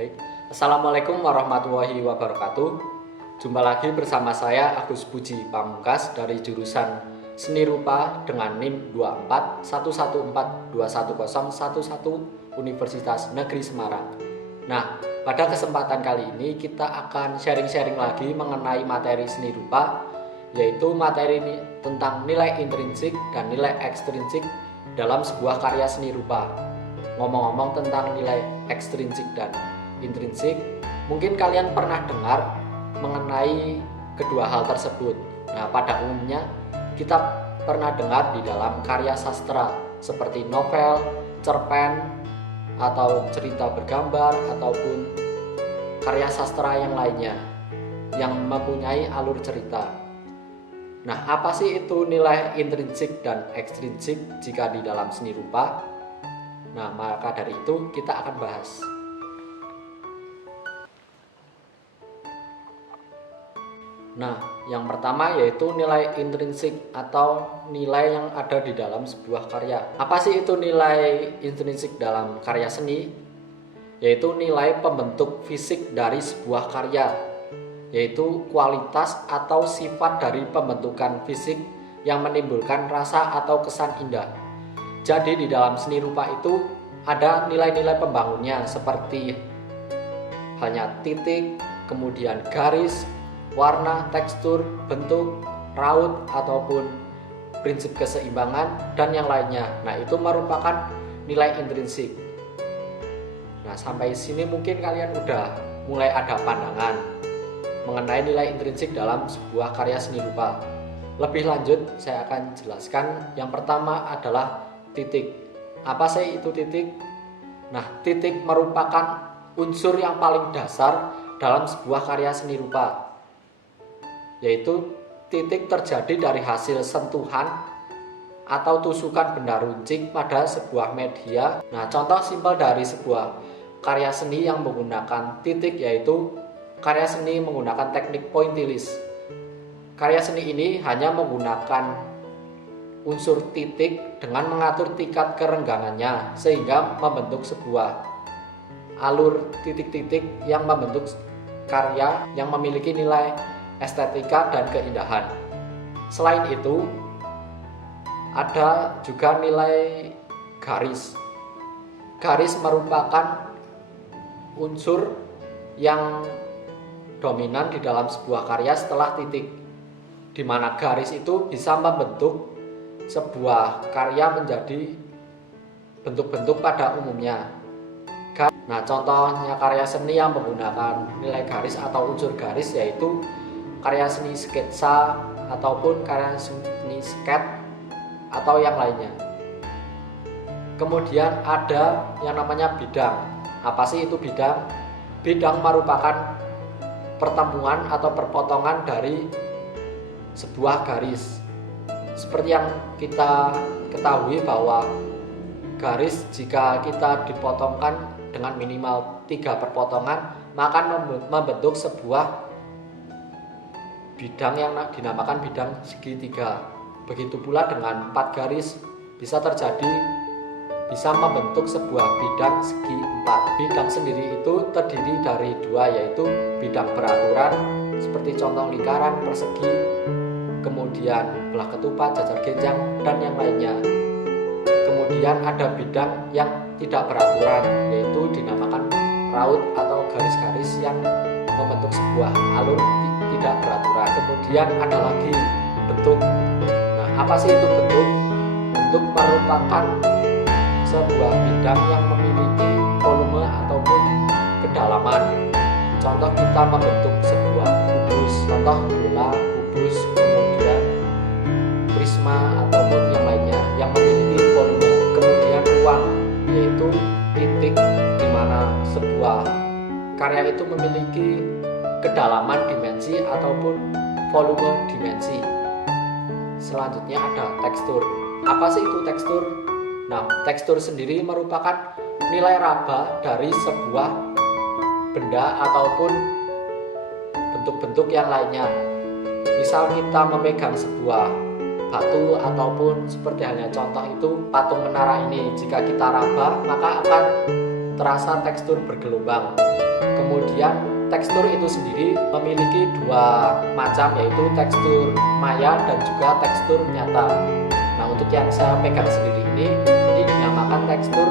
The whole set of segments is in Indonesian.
Baik, Assalamualaikum warahmatullahi wabarakatuh. Jumpa lagi bersama saya Agus Puji Pamungkas dari jurusan Seni Rupa dengan NIM 2411421011 Universitas Negeri Semarang. Nah, pada kesempatan kali ini kita akan sharing-sharing lagi mengenai materi seni rupa, yaitu materi tentang nilai intrinsik dan nilai ekstrinsik dalam sebuah karya seni rupa. Ngomong-ngomong tentang nilai ekstrinsik dan intrinsik, mungkin kalian pernah dengar mengenai kedua hal tersebut. Nah, pada umumnya kita pernah dengar di dalam karya sastra seperti novel, cerpen, atau cerita bergambar, ataupun karya sastra yang lainnya yang mempunyai alur cerita. Nah, apa sih itu nilai intrinsik dan ekstrinsik jika di dalam seni rupa? Nah, maka dari itu kita akan bahas. Nah, yang pertama yaitu nilai intrinsik atau nilai yang ada di dalam sebuah karya. Apa sih itu nilai intrinsik dalam karya seni? Yaitu nilai pembentuk fisik dari sebuah karya, yaitu kualitas atau sifat dari pembentukan fisik yang menimbulkan rasa atau kesan indah. Jadi di dalam seni rupa itu ada nilai-nilai pembangunnya seperti halnya titik, kemudian garis, warna, tekstur, bentuk, raut, ataupun prinsip keseimbangan, dan yang lainnya. Nah, itu merupakan nilai intrinsik. Nah, sampai sini mungkin kalian udah mulai ada pandangan mengenai nilai intrinsik dalam sebuah karya seni rupa. Lebih lanjut, saya akan jelaskan. Yang pertama adalah titik. Apa sih itu titik? Nah, titik merupakan unsur yang paling dasar dalam sebuah karya seni rupa, yaitu titik terjadi dari hasil sentuhan atau tusukan benda runcing pada sebuah media. Nah, contoh simpel dari sebuah karya seni yang menggunakan titik yaitu karya seni menggunakan teknik pointillis. Karya seni ini hanya menggunakan unsur titik dengan mengatur tingkat kerenggangannya sehingga membentuk sebuah alur titik-titik yang membentuk karya yang memiliki nilai estetika dan keindahan. Selain itu, ada juga nilai garis. Garis merupakan unsur yang dominan di dalam sebuah karya setelah titik, di mana garis itu bisa membentuk sebuah karya menjadi bentuk-bentuk pada umumnya. Nah, contohnya karya seni yang menggunakan nilai garis atau unsur garis yaitu karya seni sketsa ataupun karya seni sket atau yang lainnya. Kemudian ada yang namanya bidang. Apa sih itu bidang? Bidang merupakan pertemuan atau perpotongan dari sebuah garis. Seperti yang kita ketahui bahwa garis jika kita dipotongkan dengan minimal 3 perpotongan maka membentuk sebuah bidang yang dinamakan bidang segitiga. Begitu pula dengan 4 garis bisa membentuk sebuah bidang segi 4. Bidang sendiri itu terdiri dari 2, yaitu bidang beraturan seperti contoh lingkaran, persegi, kemudian belah ketupat, jajar genjang, dan yang lainnya. Kemudian ada bidang yang tidak beraturan, yaitu dinamakan raut atau garis-garis yang membentuk sebuah alur tidak beraturan. Kemudian ada lagi bentuk. Nah, apa sih itu bentuk? Bentuk merupakan sebuah bidang yang memiliki volume ataupun kedalaman. Contoh kita membentuk sebuah kubus, contoh bola, kubus, kemudian prisma ataupun yang lainnya yang memiliki volume. Kemudian ruang, yaitu titik di mana sebuah karya itu memiliki kedalaman dimensi ataupun volume dimensi. Selanjutnya ada tekstur. Apa sih itu tekstur? Nah, tekstur sendiri merupakan nilai raba dari sebuah benda ataupun bentuk-bentuk yang lainnya. Misal kita memegang sebuah batu ataupun seperti halnya contoh itu patung menara ini, jika kita raba maka akan terasa tekstur bergelombang. Kemudian tekstur itu sendiri memiliki dua macam, yaitu tekstur maya dan juga tekstur nyata. Nah, untuk yang saya pegang sendiri ini dinamakan tekstur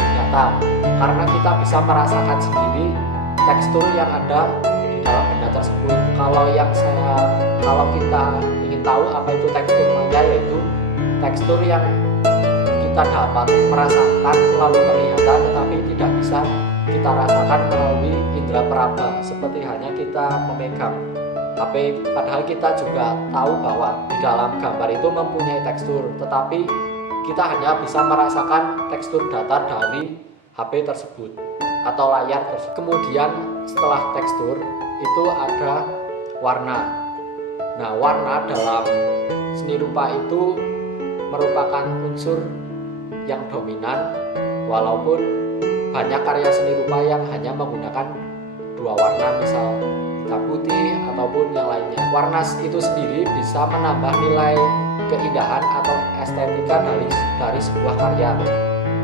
nyata karena kita bisa merasakan sendiri tekstur yang ada di dalam benda tersebut. Kalau kita ingin tahu apa itu tekstur maya, yaitu tekstur yang kita dapat merasakan melalui penglihatan tetapi tidak bisa kita rasakan melalui indera peraba, seperti hanya kita memegang HP. Padahal kita juga tahu bahwa di dalam gambar itu mempunyai tekstur, tetapi kita hanya bisa merasakan tekstur datar dari HP tersebut atau layar tersebut. Kemudian setelah tekstur itu ada warna. Nah, warna dalam seni rupa itu merupakan unsur yang dominan, walaupun banyak karya seni rupa yang hanya menggunakan dua warna, misal hitam putih ataupun yang lainnya. Warna itu sendiri bisa menambah nilai keindahan atau estetika dari sebuah karya,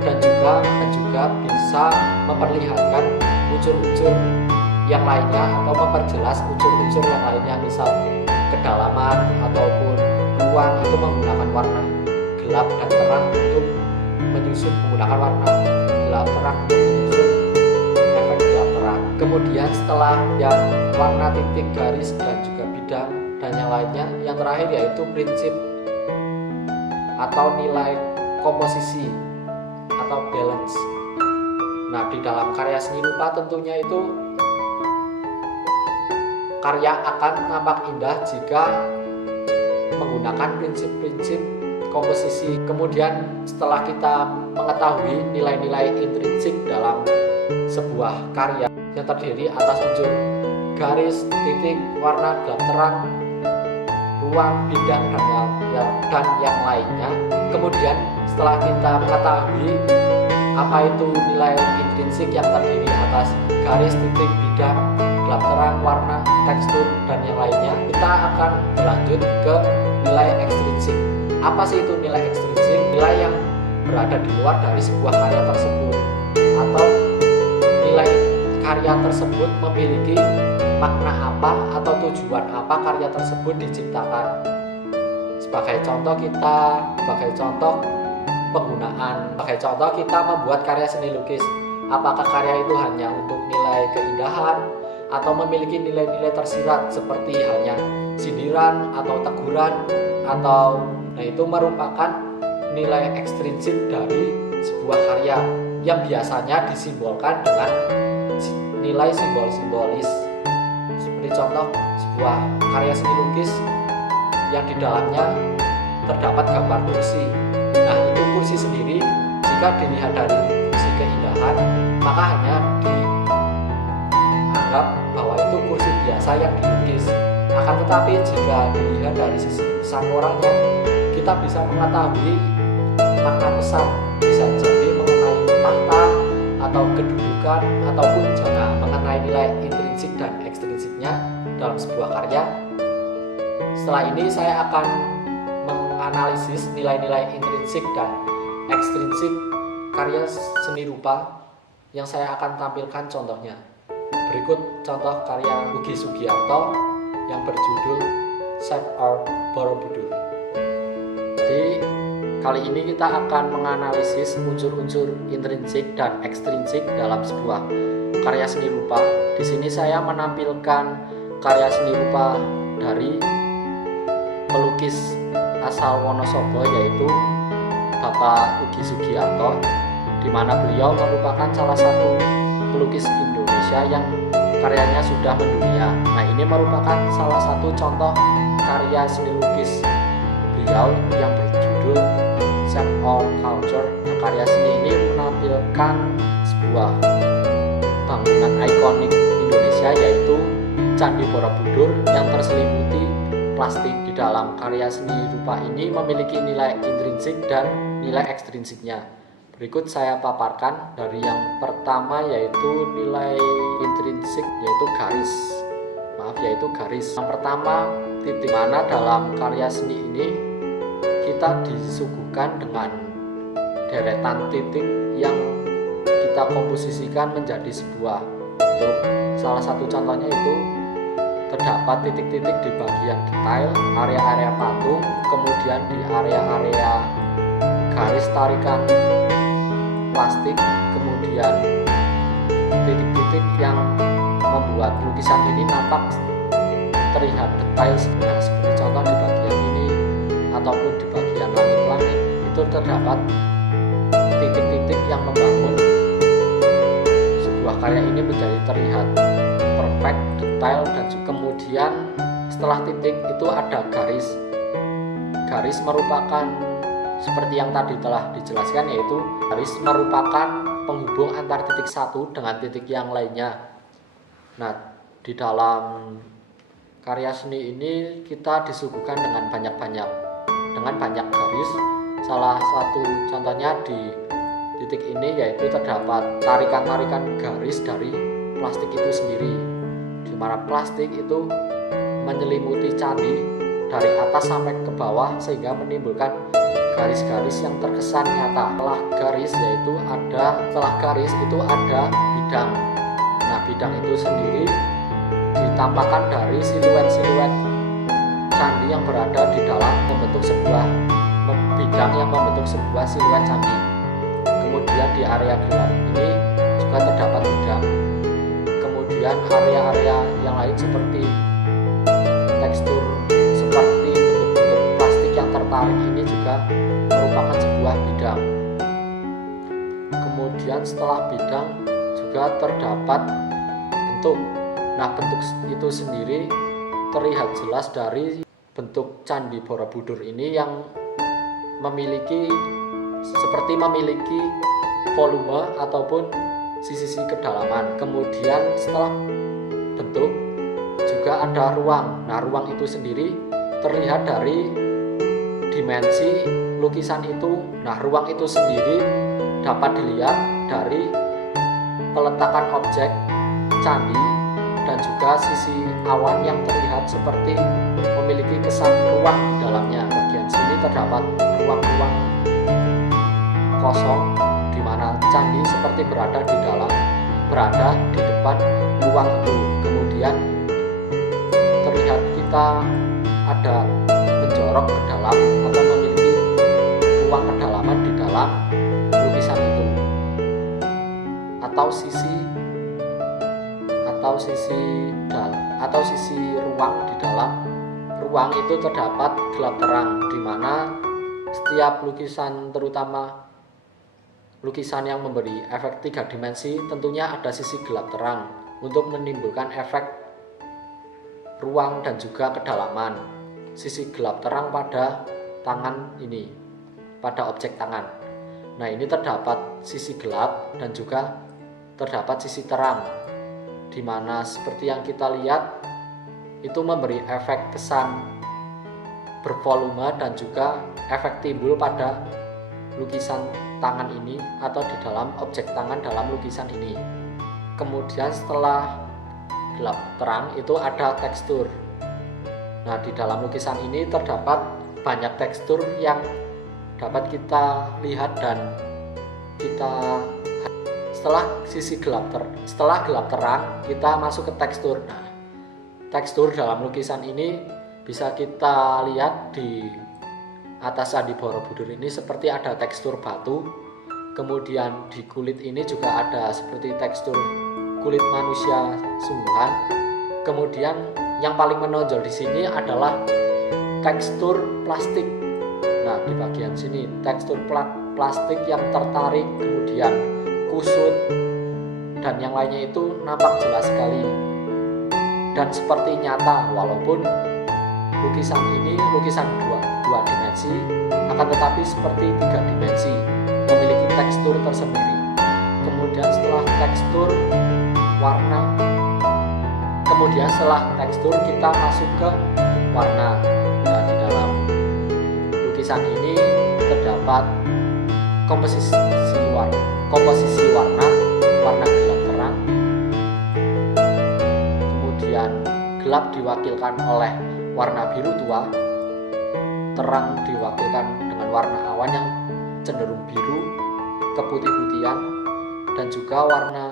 dan juga bisa memperlihatkan unsur-unsur yang lainnya atau memperjelas unsur-unsur yang lainnya, misal kedalaman ataupun ruang itu menggunakan warna gelap dan terang untuk menyusun, menggunakan warna gelap terang untuk menyusun efek gelap terang. Kemudian setelah yang warna titik, garis dan juga bidang dan yang lainnya, yang terakhir yaitu prinsip atau nilai komposisi atau balance. Nah, di dalam karya seni rupa tentunya itu karya akan nampak indah jika menggunakan prinsip-prinsip komposisi. Kemudian setelah kita mengetahui nilai-nilai intrinsik dalam sebuah karya yang terdiri atas unsur garis, titik, warna gelap terang, ruang, bidang dan yang lainnya. Kemudian setelah kita mengetahui apa itu nilai intrinsik yang terdiri atas garis, titik, bidang, gelap terang, warna, tekstur dan yang lainnya, kita akan berlanjut ke nilai ekstrinsik. Apa sih itu nilai ekstrinsik? Nilai yang berada di luar dari sebuah karya tersebut, atau nilai karya tersebut memiliki makna apa atau tujuan apa karya tersebut diciptakan. Sebagai contoh kita membuat karya seni lukis. Apakah karya itu hanya untuk nilai keindahan atau memiliki nilai-nilai tersirat seperti hanya sindiran atau teguran, atau itu merupakan nilai ekstrinsik dari sebuah karya yang biasanya disimbolkan dengan nilai simbol-simbolis. Seperti contoh sebuah karya seni lukis yang di dalamnya terdapat gambar kursi. Nah, itu kursi sendiri jika dilihat dari sisi keindahan, maka hanya dianggap bahwa itu kursi biasa yang dilukis. Akan tetapi jika dilihat dari sisi pesan moralnya, kita bisa mengetahui makna pesan, bisa jadi mengenai tahta atau kedudukan ataupun jangan mengenai nilai intrinsik dan ekstrinsiknya dalam sebuah karya. Setelah ini saya akan menganalisis nilai-nilai intrinsik dan ekstrinsik karya seni rupa yang saya akan tampilkan contohnya. Berikut contoh karya Ugi Sugiarto yang berjudul Syekh Borobudur. Jadi kali ini kita akan menganalisis unsur-unsur intrinsik dan ekstrinsik dalam sebuah karya seni rupa. Di sini saya menampilkan karya seni rupa dari pelukis asal Wonosobo, yaitu Bapak Ugi Sugiarto, di mana beliau merupakan salah satu pelukis Indonesia yang karyanya sudah mendunia. Nah, ini merupakan salah satu contoh karya seni lukis beliau yang berjudul Shape of Culture. Nah, karya seni ini menampilkan sebuah bangunan ikonik Indonesia, yaitu Candi Borobudur yang terselimuti plastik. Di dalam karya seni rupa ini memiliki nilai intrinsik dan nilai ekstrinsiknya. Berikut saya paparkan. Dari yang pertama yaitu nilai intrinsik, yaitu garis. Yang pertama, titik, mana dalam karya seni ini kita disuguhkan dengan deretan titik yang kita kita komposisikan menjadi sebuah bentuk. Salah satu contohnya itu terdapat titik-titik di bagian detail, area-area patung, kemudian di area-area garis tarikan plastik, kemudian titik-titik yang membuat lukisan ini nampak terlihat detail. Nah, seperti contoh di bagian ini ataupun di bagian langit-langit itu terdapat titik-titik yang membangun sebuah karya ini menjadi terlihat perfect, detail, dan kemudian setelah titik itu ada garis. Garis merupakan seperti yang tadi telah dijelaskan, yaitu garis merupakan penghubung antar titik satu dengan titik yang lainnya. Nah, di dalam karya seni ini kita disuguhkan dengan banyak garis. Salah satu contohnya di titik ini yaitu terdapat tarikan-tarikan garis dari plastik itu sendiri, di mana plastik itu menyelimuti candi dari atas sampai ke bawah sehingga menimbulkan garis-garis yang terkesan nyata. Setelah garis itu ada bidang. Nah, bidang itu sendiri ditampakkan dari siluet-siluet candi yang berada di dalam membentuk sebuah bidang yang membentuk sebuah siluet candi. Kemudian di area gelap ini juga terdapat bidang. Kemudian area-area yang lain seperti tekstur seperti bentuk-bentuk plastik yang tertarik ini juga merupakan sebuah bidang. Kemudian setelah bidang juga terdapat bentuk. Nah, bentuk itu sendiri terlihat jelas dari bentuk Candi Borobudur ini yang memiliki volume ataupun sisi kedalaman. Kemudian setelah bentuk juga ada ruang. Nah, ruang itu sendiri terlihat dari dimensi lukisan itu. Nah, ruang itu sendiri dapat dilihat dari peletakan objek candi dan juga sisi awan yang terlihat seperti memiliki kesan ruang di dalamnya. Bagian sini terdapat ruang-ruang kosong di mana candi seperti berada di depan ruang itu. Kemudian terlihat kita ada menjorok ke dalam atau memiliki ruang kedalaman di dalam lukisan itu, atau sisi ruang. Di dalam ruang itu terdapat gelap terang, di mana setiap lukisan, terutama lukisan yang memberi efek 3 dimensi, tentunya ada sisi gelap terang untuk menimbulkan efek ruang dan juga kedalaman. Sisi gelap terang pada tangan ini, pada objek tangan. Nah, ini terdapat sisi gelap dan juga terdapat sisi terang, di mana seperti yang kita lihat itu memberi efek kesan bervolume dan juga efek timbul pada lukisan tangan ini atau di dalam objek tangan dalam lukisan ini. Kemudian setelah gelap terang itu ada tekstur. Nah, di dalam lukisan ini terdapat banyak tekstur yang dapat kita lihat dan kita setelah gelap terang kita masuk ke tekstur. Nah, tekstur dalam lukisan ini bisa kita lihat di atas Candi Borobudur ini seperti ada tekstur batu. Kemudian di kulit ini juga ada seperti tekstur kulit manusia sungguhan. Kemudian yang paling menonjol di sini adalah tekstur plastik. Nah, di bagian sini tekstur plastik yang tertarik, kemudian kusut dan yang lainnya itu nampak jelas sekali dan seperti nyata, walaupun lukisan ini lukisan dua dimensi, akan tetapi seperti 3 dimensi, memiliki tekstur tersendiri. Kemudian setelah tekstur kita masuk ke warna. Nah, di dalam lukisan ini terdapat komposisi warna gelap terang. Kemudian gelap diwakilkan oleh warna biru tua, terang diwakilkan dengan warna awan yang cenderung biru, keputih-putihan, dan juga warna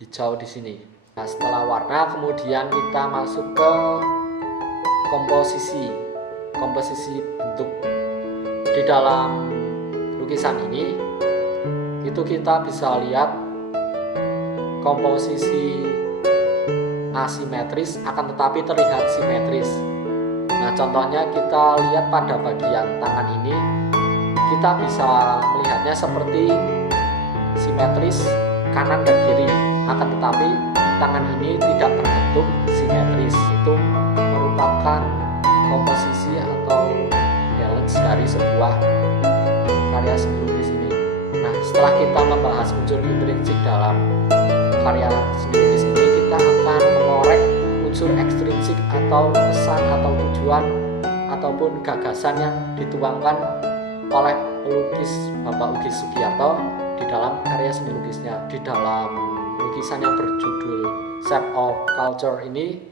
hijau di sini. Nah, setelah warna kemudian kita masuk ke komposisi bentuk. Di dalam lukisan ini itu kita bisa lihat komposisi asimetris akan tetapi terlihat simetris. Nah, contohnya kita lihat pada bagian tangan ini, kita bisa melihatnya seperti simetris kanan dan kiri, akan tetapi tangan ini tidak berbentuk simetris. Itu merupakan komposisi atau balance dari sebuah karya seni lukis ini. Nah, setelah kita membahas unsur intrinsik dalam karya seni lukis ini, kita akan mengorek unsur ekstrinsik atau pesan atau tujuan ataupun gagasan yang dituangkan oleh pelukis Bapak Ugi Sugiyarto di dalam karya seni lukisnya. Di dalam lukisan yang berjudul Shape of Culture ini,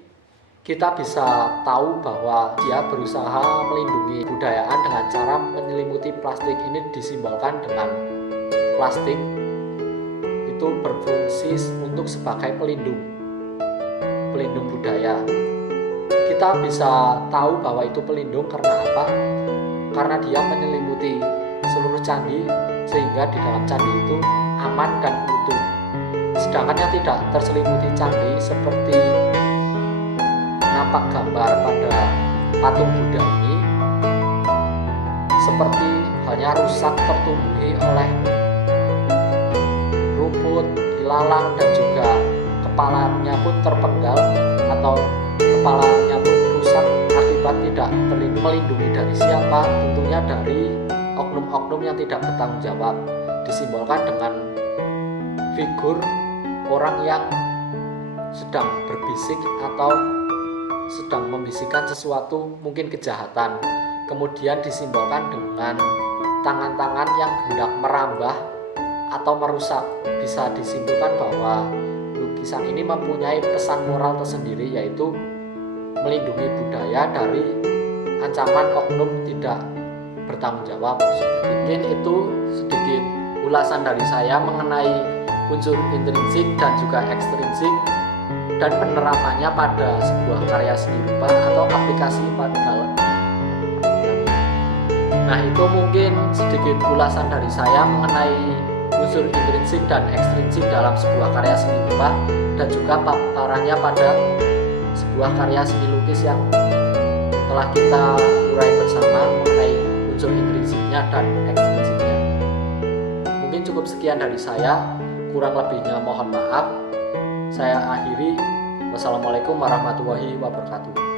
kita bisa tahu bahwa dia berusaha melindungi kebudayaan dengan cara menyelimuti plastik. Ini disimbolkan dengan plastik itu berfungsi untuk sebagai pelindung budaya. Kita bisa tahu bahwa itu pelindung karena apa? Karena dia menyelimuti seluruh candi sehingga di dalam candi itu aman dan utuh. Sedangkan yang tidak terselimuti candi seperti nampak gambar pada patung Buddha ini seperti halnya rusak tertumbuhi oleh rumput, ilalang, dan juga kepalanya pun terpenggal atau kepalanya pun rusak akibat tidak melindungi dari siapa? Tentunya dari oknum-oknum yang tidak bertanggung jawab. Disimbolkan dengan figur orang yang sedang berbisik atau sedang membisikkan sesuatu, mungkin kejahatan. Kemudian disimbolkan dengan tangan-tangan yang hendak merambah atau merusak. Bisa disimpulkan bahwa lukisan ini mempunyai pesan moral tersendiri, yaitu melindungi budaya dari ancaman oknum tidak bertanggung jawab. Mungkin itu sedikit ulasan dari saya mengenai unsur intrinsik dan juga ekstrinsik dan penerapannya pada sebuah karya seni rupa atau aplikasi pada. Nah, itu mungkin sedikit ulasan dari saya mengenai unsur intrinsik dan ekstrinsik dalam sebuah karya seni rupa dan juga paparannya pada sebuah karya seni lukis yang telah kita urai bersama mengenai unsur intrinsiknya dan ekstrinsiknya. Mungkin cukup sekian dari saya, kurang lebihnya mohon maaf. Saya akhiri. Wassalamualaikum warahmatullahi wabarakatuh.